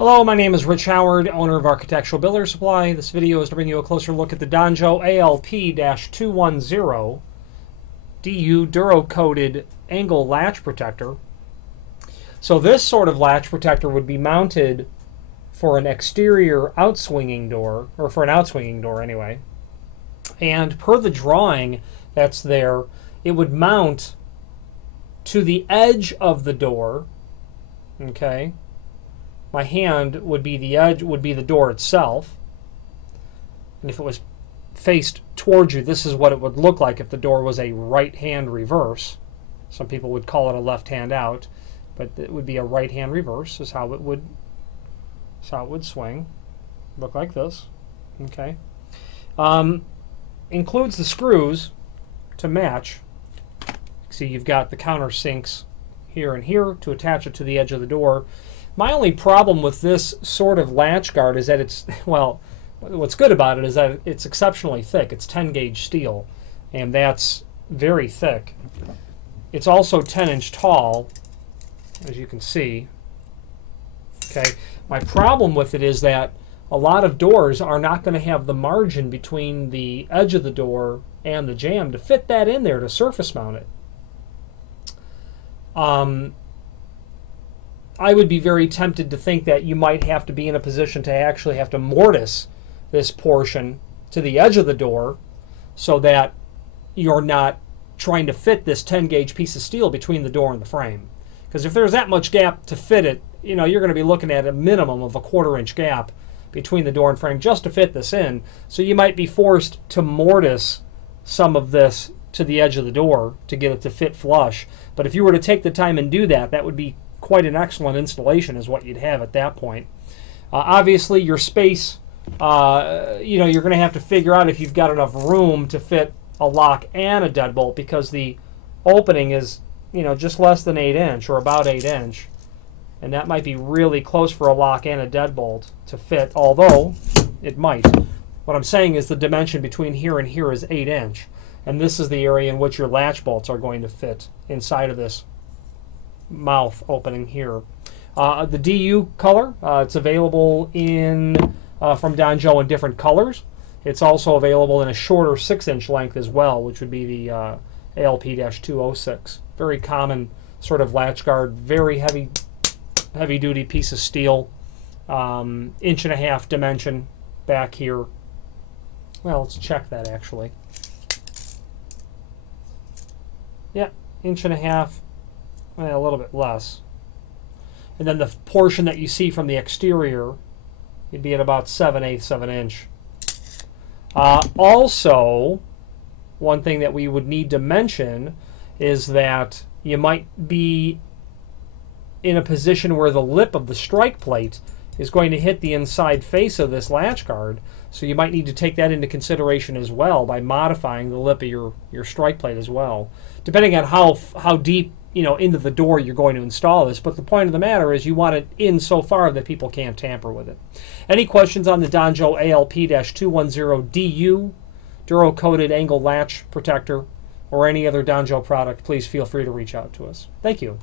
Hello, my name is Rich Howard, owner of Architectural Builder Supply. This video is to bring you a closer look at the Donjo ALP-210 DU Duro coated angle latch protector. So this sort of latch protector would be mounted for an exterior outswinging door, or for an outswinging door anyway. And per the drawing that's there, it would mount to the edge of the door. Okay. My hand would be the edge, would be the door itself. And if it was faced towards you, this is what it would look like if the door was a right-hand reverse. Some people would call it a left-hand out, but it would be a right-hand reverse is how it would swing. Look like this. Okay. Includes the screws to match. See, you've got the countersinks here and here to attach it to the edge of the door. My only problem with this sort of latch guard is that it's, well, what's good about it is that it's exceptionally thick. It's 10 gauge steel, and that's very thick. It's also 10-inch tall, as you can see. Okay. My problem with it is that a lot of doors are not going to have the margin between the edge of the door and the jamb to fit that in there to surface mount it. I would be very tempted to think that you might have to be in a position to actually have to mortise this portion to the edge of the door so that you're not trying to fit this 10 gauge piece of steel between the door and the frame. Because if there's that much gap to fit it, you know, you're going to be looking at a minimum of a 1/4 inch gap between the door and frame just to fit this in. So you might be forced to mortise some of this to the edge of the door to get it to fit flush. But if you were to take the time and do that, that would be quite an excellent installation is what you'd have at that point. Obviously, your space, you know, you're going to have to figure out if you've got enough room to fit a lock and a deadbolt, because the opening is, you know, just less than 8 inch or about 8 inch. And that might be really close for a lock and a deadbolt to fit, although it might. What I'm saying is the dimension between here and here is 8 inch. And this is the area in which your latch bolts are going to fit inside of this mouth opening here. The DU color, it's available in from Donjo in different colors. It's also available in a shorter 6-inch length as well, which would be the ALP-206. Very common sort of latch guard, very heavy duty piece of steel, 1.5 inch dimension back here. Well, let's check that actually. Yeah, 1.5 inch. A little bit less. And then the portion that you see from the exterior, you'd be at about 7/8 of an inch. Also, one thing that we would need to mention is that you might be in a position where the lip of the strike plate is going to hit the inside face of this latch guard. So you might need to take that into consideration as well by modifying the lip of your strike plate as well, depending on how deep, you know, into the door you're going to install this. But the point of the matter is you want it in so far that people can't tamper with it. Any questions on the Donjo ALP-210 DU Duro coated angle latch protector or any other Donjo product, please feel free to reach out to us. Thank you.